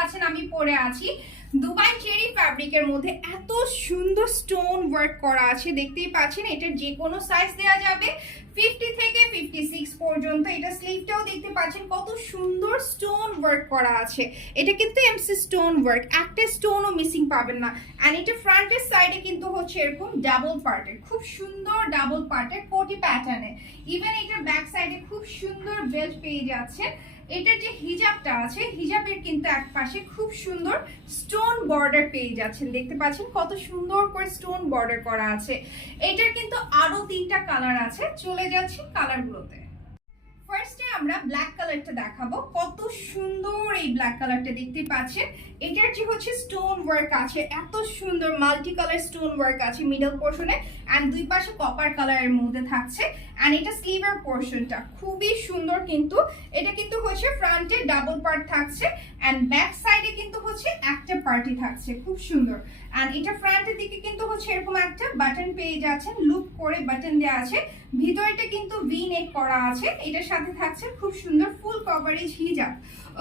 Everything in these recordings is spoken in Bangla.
পাচ্ছেন আমি পরে আছি দুবাই চেরি ফ্যাব্রিকের মধ্যে। এত সুন্দর স্টোন ওয়ার্ক করা আছে, দেখতেই পাচ্ছেন। এটার যে কোনো সাইজ দেওয়া যাবে, 50 থেকে 56 পর্যন্ত। এটা স্লিভটাও দেখতে পাচ্ছেন কত সুন্দর স্টোন ওয়ার্ক করা আছে। এটা কিন্তু এমসি স্টোন ওয়ার্ক, একটা স্টোনও মিসিং পাবেন না। এন্ড এটা ফ্রন্টের সাইডে কিন্তু হচ্ছে এরকম ডাবল পার্টের, খুব সুন্দর ডাবল পার্টের কোটি প্যাটার্নে। ইভেন এটার ব্যাক সাইডে খুব সুন্দর বেল্ট পেয়ে যাচ্ছেন। এটার যে হিজাবটা আছে, হিজাবের কিন্তু এক পাশে খুব সুন্দর স্টোন বর্ডার পেয়ে যাচ্ছেন, দেখতে পাচ্ছেন কত সুন্দর করে স্টোন বর্ডার করা আছে। এটার কিন্তু আরো 3টা কালার আছে, চলে যাচ্ছি কালারগুলোতে। ফার্স্টে আমরা ব্ল্যাক কালারটা দেখাবো। কত সুন্দর এই ব্ল্যাক কালারটা, দেখতে পাচ্ছেন। এটার যে হচ্ছে স্টোন ওয়ার্ক আছে, এত সুন্দর মাল্টি কালার স্টোন ওয়ার্ক আছে মিডল পোর্শনে, এন্ড দুই পাশে কপার কালারের মধ্যে থাকছে। এন্ড এটা স্লিভের পোর্শনটা খুবই সুন্দর, কিন্তু এটা কিন্তু হচ্ছে ফ্রন্টে ডাবল পার্ট থাকছে, এন্ড ব্যাক সাইডে কিন্তু হচ্ছে একটা পার্টি থাকছে, খুব সুন্দর। এন্ড এটা ফ্রন্টের দিকে কিন্তু হচ্ছে এরকম একটা বাটন পেয়ে যাচ্ছেন, লুপ করে বাটন দেওয়া আছে। ভিতরটা কিন্তু ভি নেক করা আছে। এটার সাথে থাকছে খুব সুন্দর ফুল কভারেজ হিজাব।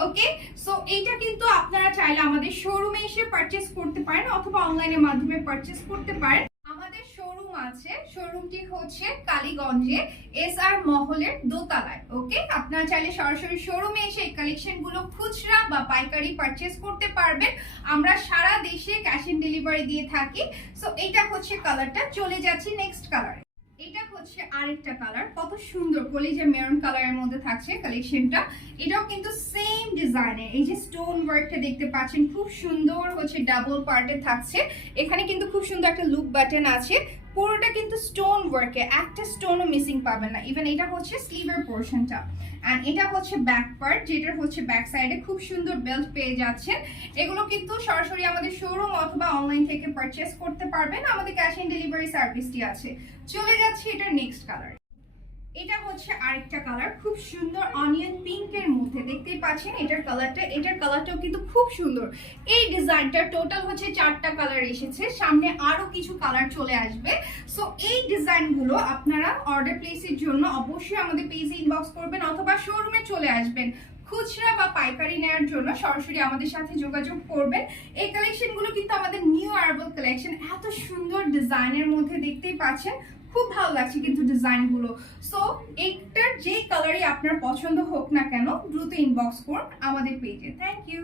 ওকে, সো এইটা কিন্তু আপনারা চাইলে আমাদের শোরুমে এসে পারচেজ করতে পারেন, অথবা অনলাইনের মাধ্যমে পারচেজ করতে পারেন। আমাদের শোরুম আছে, শোরুমটি হচ্ছে কালীগঞ্জে এসআর মহলের দোতলায়। ওকে, আপনারা চাইলে সরাসরি শোরুমে এসে এই কালেকশন গুলো খুচরা বা পাইকারি পারচেজ করতে পারবেন। আমরা সারা দেশে ক্যাশ অন ডেলিভারি দিয়ে থাকি। সো এটা হচ্ছে কালারটা, চলে যাচ্ছি নেক্সট কালারে। এটা হচ্ছে আরেকটা কালার, কত সুন্দর কলিজা মেরুন কালারের মধ্যে থাকছে কালেকশনটা। এটাও কিন্তু সেম ডিজাইনের, এই যে স্টোন ওয়ার্কটা দেখতে পাচ্ছেন, খুব সুন্দর হচ্ছে ডাবল পার্টে থাকছে। এখানে কিন্তু খুব সুন্দর একটা লুক বাটন আছে। পুরোটা কিন্তু স্টোন ওয়ার্কে, একটা স্টোনও মিসিং পাবেন না। ইভেন এটা হচ্ছে স্লিভের পোর্শনটা, এন্ড এটা হচ্ছে ব্যাক পার্ট, যেটা হচ্ছে ব্যাক সাইডে খুব সুন্দর বেল্ট পেয়ে যাচ্ছেন। এগুলো কিন্তু সরাসরি আমাদের শোরুম অথবা অনলাইন থেকে পারচেজ করতে পারবেন, আমাদের ক্যাশ অন ডেলিভারি সার্ভিসটি আছে। চলে যাচ্ছি এটার নেক্সট কালার। এটা হচ্ছে আরেকটা কালার, খুব সুন্দর অনিয়ন পিঙ্কের মধ্যে, দেখতেই পাচ্ছেন এটার কালারটা। এটার কালারটাও কিন্তু খুব সুন্দর। এই ডিজাইনটা টোটাল হচ্ছে 4টা কালার এসেছে, সামনে আরো কিছু কালার চলে আসবে। সো এই ডিজাইনগুলো আপনারা অর্ডার প্লেসের জন্য অবশ্যই আমাদের পেজে ইনবক্স করবেন, অথবা শোরুমে চলে আসবেন। খুচরা বা পাইকারি নেওয়ার জন্য সরাসরি আমাদের সাথে যোগাযোগ করবেন। এই কালেকশনগুলো কিন্তু আমাদের নিউ অ্যারাইভাল কালেকশন, এত সুন্দর ডিজাইনের মধ্যে, দেখতেই পাচ্ছেন খুব ভালো লাগছে কিন্তু ডিজাইনগুলো। সো এইটার যে কালারই আপনার পছন্দ হোক না কেন, দ্রুত ইনবক্স করুন আমাদের পেজে। Thank you.